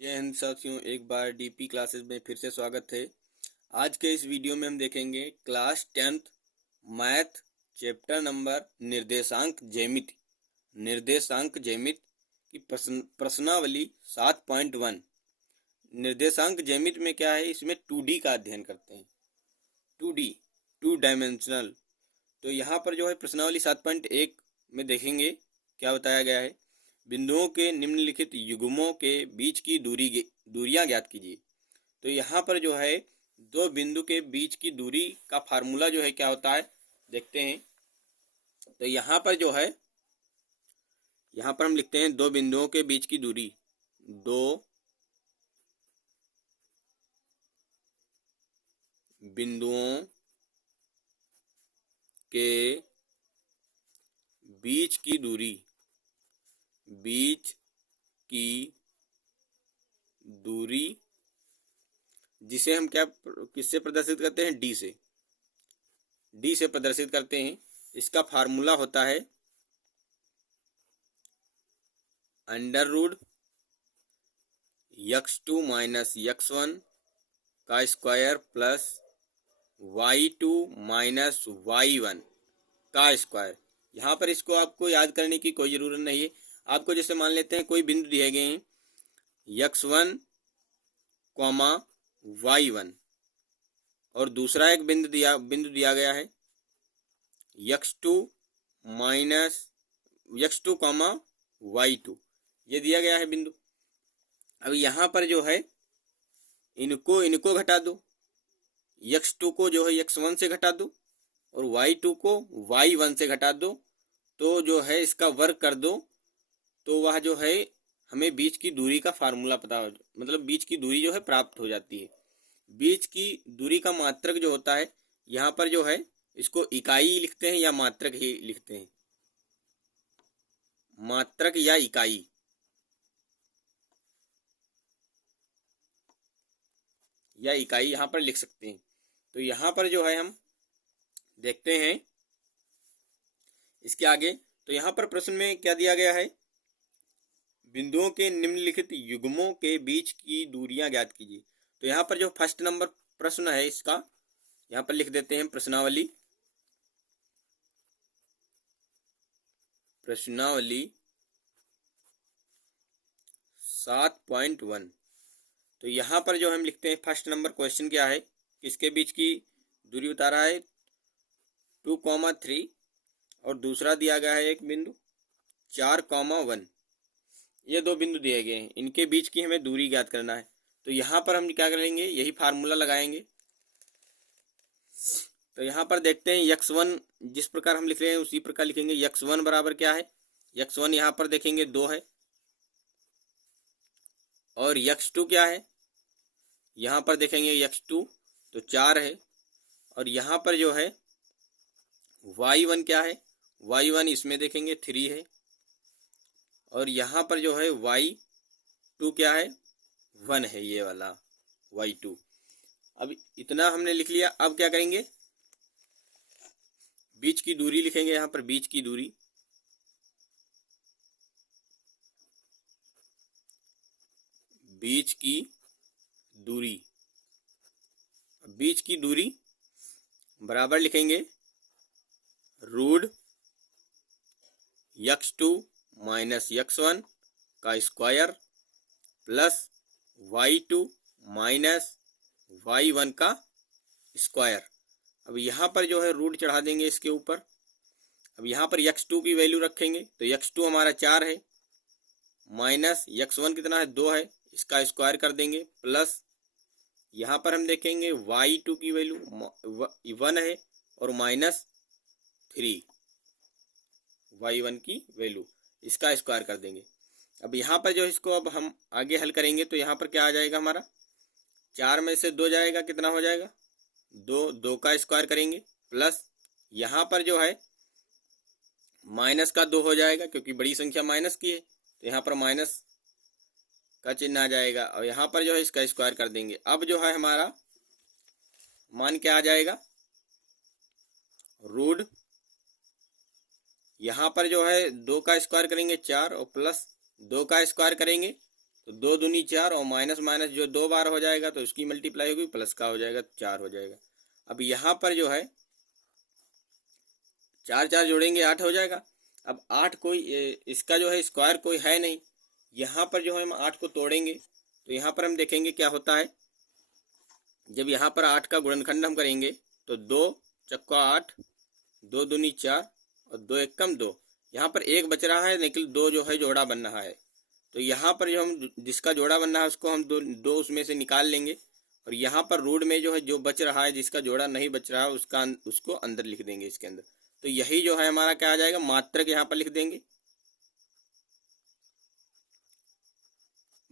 जय हिंद साथियों, एक बार डीपी क्लासेस में फिर से स्वागत है। आज के इस वीडियो में हम देखेंगे class 10th math chapter number निर्देशांक ज्यामिति की प्रश्नावली 7.1। निर्देशांक ज्यामिति में क्या है, इसमें 2D का अध्ययन करते हैं। 2D, 2 dimensional. तो यहाँ पर जो है प्रश्नावली 7.1 में देखेंगे क्या बताया गया है। बिंदुओं के निम्नलिखित युग्मों के बीच की दूरियां ज्ञात कीजिए। तो यहाँ पर जो है दो बिंदु के बीच की दूरी का फार्मूला जो है क्या होता है देखते हैं। तो यहाँ पर जो है यहाँ पर हम लिखते हैं दो बिंदुओं के बीच की दूरी, दो बिंदुओं के बीच की दूरी जिसे हम क्या किससे प्रदर्शित करते हैं, डी से प्रदर्शित करते हैं। इसका फार्मूला होता है √ x2 - x1 का स्क्वायर प्लस y2 - y1 का स्क्वायर। यहाँ पर इसको आपको याद करने की कोई ज़रूरत नहीं है। आपको जैसे मान लेते हैं कोई बिंदु दिए गए हैं x1, y1 और दूसरा एक बिंदु दिया गया है x2 - x2, y2, ये दिया गया है बिंदु। अब यहाँ पर जो है इनको घटा दो, x2 को जो है x1 से घटा दो और y2 को y1 से घटा दो, तो जो है इसका वर्ग कर दो, तो वह जो है हमें बीच की दूरी का फार्मूला पता हो, मतलब बीच की दूरी जो है प्राप्त हो जाती है। बीच की दूरी का मात्रक जो होता है, यहाँ पर जो है इसको इकाई लिखते हैं या मात्रक ही लिखते हैं, मात्रक या इकाई। यहाँ पर लिख सकते हैं। तो यहाँ पर जो है हम देखते हैं इसके आगे। तो यहाँ पर प्रश्न में क्या दिया गया है, बिंदुओं के निम्नलिखित युग्मों के बीच की दूरियां ज्ञात कीजिए। तो यहाँ पर जो फर्स्ट नंबर प्रश्न है इसका यहाँ पर लिख देते हैं प्रश्नावली 7.1। तो यहाँ पर जो हम लिखते हैं फर्स्ट नंबर क्वेश्चन क्या है, किसके बीच की दूरी बता रहा है, 2,3 और दूसरा दिया गया है एक बिंदु 4,1। ये दो बिंदु दिए गए हैं, इनके बीच की हमें दूरी ज्ञात करना है। तो यहाँ पर हम क्या करेंगे, यही फार्मूला लगाएंगे। तो यहाँ पर देखते हैं x1 जिस प्रकार हम लिख रहे हैं उसी प्रकार लिखेंगे। x1 बराबर क्या है, x1 यहाँ पर देखेंगे 2 है और x2 क्या है, यहाँ पर देखेंगे x2 तो 4 है और यहाँ पर जो है y1 क्या है, y1 इसमें देखेंगे 3 है और यहाँ पर जो है y2 क्या है, 1 है, ये वाला y2। अब इतना हमने लिख लिया। अब क्या करेंगे, बीच की दूरी लिखेंगे। यहाँ पर बीच की दूरी बराबर लिखेंगे √ x2 - x1 का स्क्वायर प्लस y2 - y1 का स्क्वायर। अब यहाँ पर जो है रूट चढ़ा देंगे इसके ऊपर। अब यहाँ पर x2 की वैल्यू रखेंगे तो x2 हमारा 4 है माइनस x1 कितना है, 2 है, इसका स्क्वायर कर देंगे प्लस यहाँ पर हम देखेंगे y2 की वैल्यू 1 है और -3 y1 की वैल्यू, इसका स्क्वायर कर देंगे। अब यहाँ पर जो इसको अब हम आगे हल करेंगे तो यहाँ पर क्या आ जाएगा, हमारा 4 में से 2 जाएगा, कितना हो जाएगा 2 का स्क्वायर करेंगे प्लस यहाँ पर जो है माइनस का 2 हो जाएगा क्योंकि बड़ी संख्या माइनस की है, तो यहाँ पर माइनस का चिन्ह आ जाएगा और यहाँ पर जो है इसका स्क्वायर कर देंगे। अब जो है हमारा मान क्या आ जाएगा, √ यहाँ पर जो है 2 का स्क्वायर करेंगे 4 और प्लस 2 का स्क्वायर करेंगे तो 2 दूनी 4 और माइनस माइनस जो 2 बार हो जाएगा तो इसकी मल्टीप्लाई होगी, प्लस का हो जाएगा 4 हो जाएगा। अब यहाँ पर जो है 4 4 जोड़ेंगे 8 हो जाएगा। अब 8 कोई इसका जो है स्क्वायर कोई है नहीं, यहाँ पर जो है हम 8 को तोड़ेंगे तो यहाँ पर हम देखेंगे क्या होता है। जब यहाँ पर 8 का गुणनखंड हम करेंगे तो 2 चक्का 8, 2 दूनी 4 और 2 एकम 2, यहाँ पर 1 बच रहा है लेकिन 2 जो है जोड़ा बन रहा है। तो यहाँ पर जो हम जिसका जोड़ा बन रहा है उसको हम दो उसमें से निकाल लेंगे और यहाँ पर रूट में जो है जो बच रहा है जिसका जोड़ा नहीं बच रहा है उसको अंदर लिख देंगे इसके अंदर। तो यही जो है हमारा क्या आ जाएगा, मात्रक यहाँ पर लिख देंगे।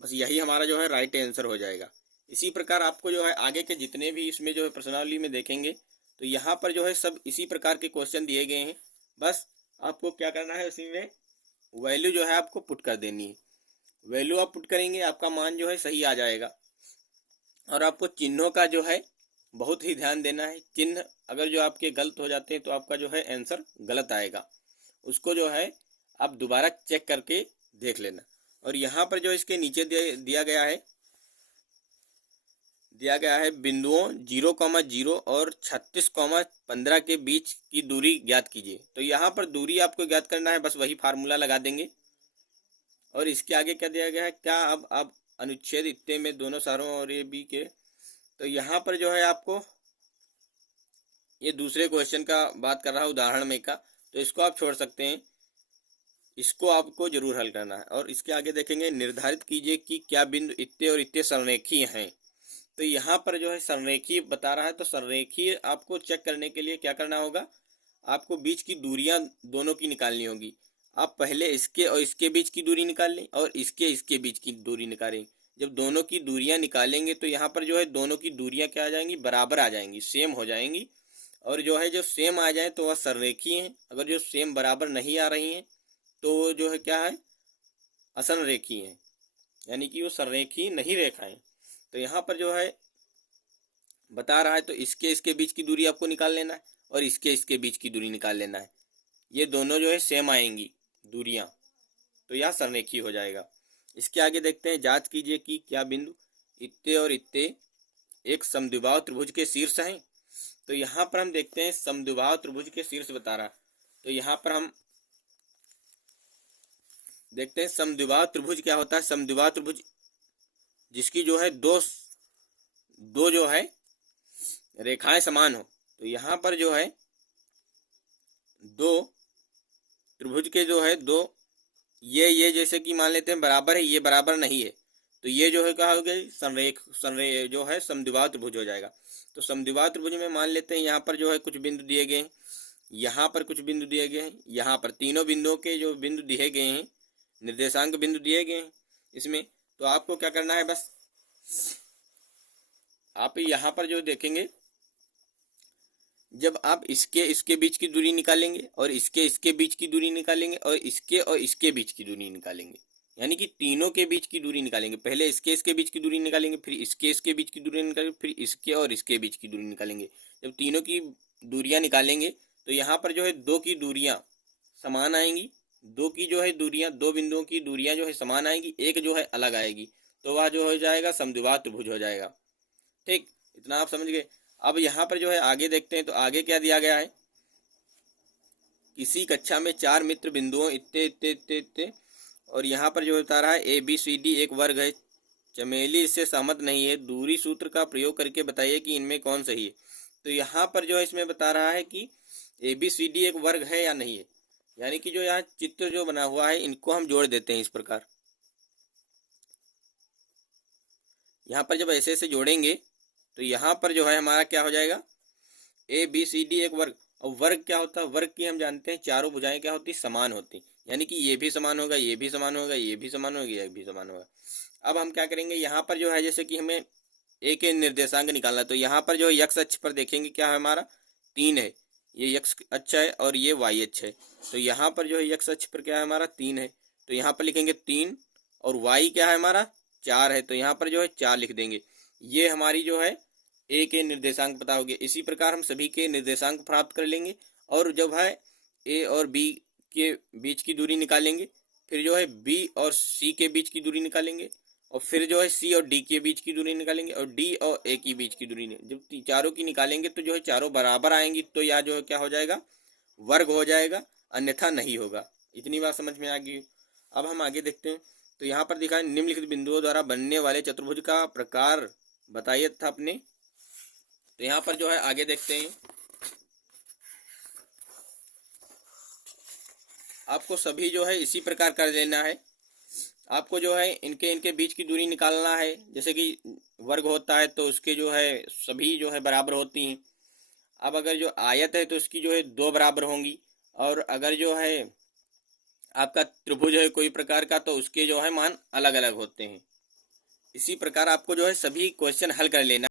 बस यही हमारा जो है राइट आंसर हो जाएगा। इसी प्रकार आपको जो है आगे के जितने भी इसमें जो है प्रश्नावली में देखेंगे तो यहाँ पर जो है सब इसी प्रकार के क्वेश्चन दिए गए हैं। बस आपको क्या करना है, उसी में वैल्यू जो है आपको पुट कर देनी है। वैल्यू आप पुट करेंगे आपका मान जो है सही आ जाएगा। और आपको चिन्हों का जो है बहुत ही ध्यान देना है। चिन्ह अगर जो आपके गलत हो जाते हैं तो आपका जो है आंसर गलत आएगा, उसको जो है आप दोबारा चेक करके देख लेना। और यहाँ पर जो इसके नीचे दिया गया है बिंदुओं 0,0 और 36,15 के बीच की दूरी ज्ञात कीजिए। तो यहाँ पर दूरी आपको ज्ञात करना है, बस वही फार्मूला लगा देंगे। और इसके आगे क्या दिया गया है, क्या अब अनुच्छेद इतने में दोनों शहरों और ए बी के। तो यहाँ पर जो है आपको ये दूसरे क्वेश्चन का बात कर रहा है, उदाहरण में का, तो इसको आप छोड़ सकते हैं, इसको आपको जरूर हल करना है। और इसके आगे देखेंगे निर्धारित कीजिए कि क्या बिंदु इतने और इतने संरेखीय हैं। तो यहाँ पर जो है संरेखीय बता रहा है, तो संरेखीय आपको चेक करने के लिए क्या करना होगा, आपको बीच की दूरियां दोनों की निकालनी होगी। आप पहले इसके और इसके बीच की दूरी निकाल लें और इसके बीच की दूरी निकालें। जब दोनों की दूरियां निकालेंगे तो यहाँ पर जो है दोनों की दूरियां क्या आ जाएंगी, बराबर आ जाएंगी, सेम हो जाएंगी। और जो है जो सेम आ जाए तो वह संरेखीय है। अगर जो सेम बराबर नहीं आ रही हैं तो वो जो है क्या है, असंरेखीय है, यानी कि वो संरेखीय नहीं रेखाएं। तो यहाँ पर जो है बता रहा है तो इसके बीच की दूरी आपको निकाल लेना है और इसके बीच की दूरी निकाल लेना है। ये दोनों जो है सेम आएंगी दूरियां, तो यह संरेखीय हो जाएगा। इसके आगे देखते हैं, जांच कीजिए कि क्या बिंदु इत्ते और इत्ते एक समद्विबाहु त्रिभुज के शीर्ष हैं। तो यहाँ पर हम देखते हैं समद्विबाहु त्रिभुज के शीर्ष बता रहा। तो यहाँ पर हम देखते हैं समद्विबाहु त्रिभुज क्या होता है। समद्विबाहु त्रिभुज जिसकी जो है दो जो है रेखाएं समान हो। तो यहाँ पर जो है दो त्रिभुज के जो है दो, ये जैसे कि मान लेते हैं बराबर है, ये बराबर नहीं है, तो ये जो है क्या हो गई, जो है समद्विबाहु त्रिभुज हो जाएगा। तो समद्विबाहु त्रिभुज में मान लेते हैं यहाँ पर जो है कुछ बिंदु दिए गए हैं, यहाँ पर कुछ बिंदु दिए गए हैं, यहाँ पर तीनों बिंदुओं के जो बिंदु दिए गए हैं, निर्देशांक बिंदु दिए गए हैं इसमें। तो आपको क्या करना है, बस आप यहाँ पर जो देखेंगे, जब आप इसके बीच की दूरी निकालेंगे और इसके बीच की दूरी निकालेंगे और इसके बीच की दूरी निकालेंगे, यानी कि तीनों के बीच की दूरी निकालेंगे। पहले इसके बीच की दूरी निकालेंगे, फिर इसके बीच की दूरी निकालेंगे, फिर इसके बीच की दूरी निकालेंगे। जब तीनों की दूरियां निकालेंगे तो यहाँ पर जो है दो की दूरियां समान आएंगी, दो की जो है दूरियां, दो बिंदुओं की दूरियां जो है समान आएगी, एक जो है अलग आएगी, तो वह जो हो जाएगा समद्विबाहु त्रिभुज हो जाएगा। ठीक, इतना आप समझ गए। अब यहाँ पर जो है आगे देखते हैं, तो आगे क्या दिया गया है, किसी कक्षा में 4 मित्र बिंदुओं इत्ते और यहाँ पर जो बता रहा है ABCD एक वर्ग है, चमेली इससे सहमत नहीं है, दूरी सूत्र का प्रयोग करके बताइए कि इनमें कौन सही है। तो यहाँ पर जो है इसमें बता रहा है कि ABCD एक वर्ग है या नहीं है, यानी कि जो यहाँ चित्र जो बना हुआ है इनको हम जोड़ देते हैं इस प्रकार। यहाँ पर जब ऐसे ऐसे जोड़ेंगे तो यहाँ पर जो है हमारा क्या हो जाएगा, ABCD एक वर्ग। और वर्ग क्या होता है, वर्ग की हम जानते हैं चारों भुजाएं क्या होती, समान होती, यानी कि ये भी समान होगा, ये भी समान होगा, ये भी समान होगा, ये भी समान होगा। अब हम क्या करेंगे, यहाँ पर जो है जैसे कि हमें एक निर्देशांक निकालना है, तो यहाँ पर जो x अक्ष पर देखेंगे क्या है हमारा 3 है, ये x अक्ष है और ये y अक्ष है। तो यहाँ पर जो है x अक्ष पर क्या है हमारा 3 है, तो यहाँ पर लिखेंगे 3 और y क्या है हमारा 4 है, तो यहाँ पर जो है 4 लिख देंगे। ये हमारी जो है ए के निर्देशांक पता हो गए। इसी प्रकार हम सभी के निर्देशांक प्राप्त कर लेंगे और जब है ए और बी के बीच की दूरी निकालेंगे, फिर जो है बी और सी के बीच की दूरी निकालेंगे और फिर जो है सी और डी के बीच की दूरी निकालेंगे और डी और ए की बीच की दूरी जब चारों की निकालेंगे तो जो है चारों बराबर आएंगी, तो यह जो है क्या हो जाएगा, वर्ग हो जाएगा, अन्यथा नहीं होगा। इतनी बात समझ में आ गई। अब हम आगे देखते हैं। तो यहाँ पर दिखा है निम्नलिखित बिंदुओं द्वारा बनने वाले चतुर्भुज का प्रकार बताइए था आपने। तो यहाँ पर जो है आगे देखते हैं, आपको सभी जो है इसी प्रकार कर लेना है। आपको जो है इनके इनके बीच की दूरी निकालना है। जैसे कि वर्ग होता है तो उसके जो है सभी जो है बराबर होती हैं। अब अगर जो आयत है तो उसकी जो है दो बराबर होंगी, और अगर जो है आपका त्रिभुज है कोई प्रकार का तो उसके जो है मान अलग अलग होते हैं। इसी प्रकार आपको जो है सभी क्वेश्चन हल कर लेना।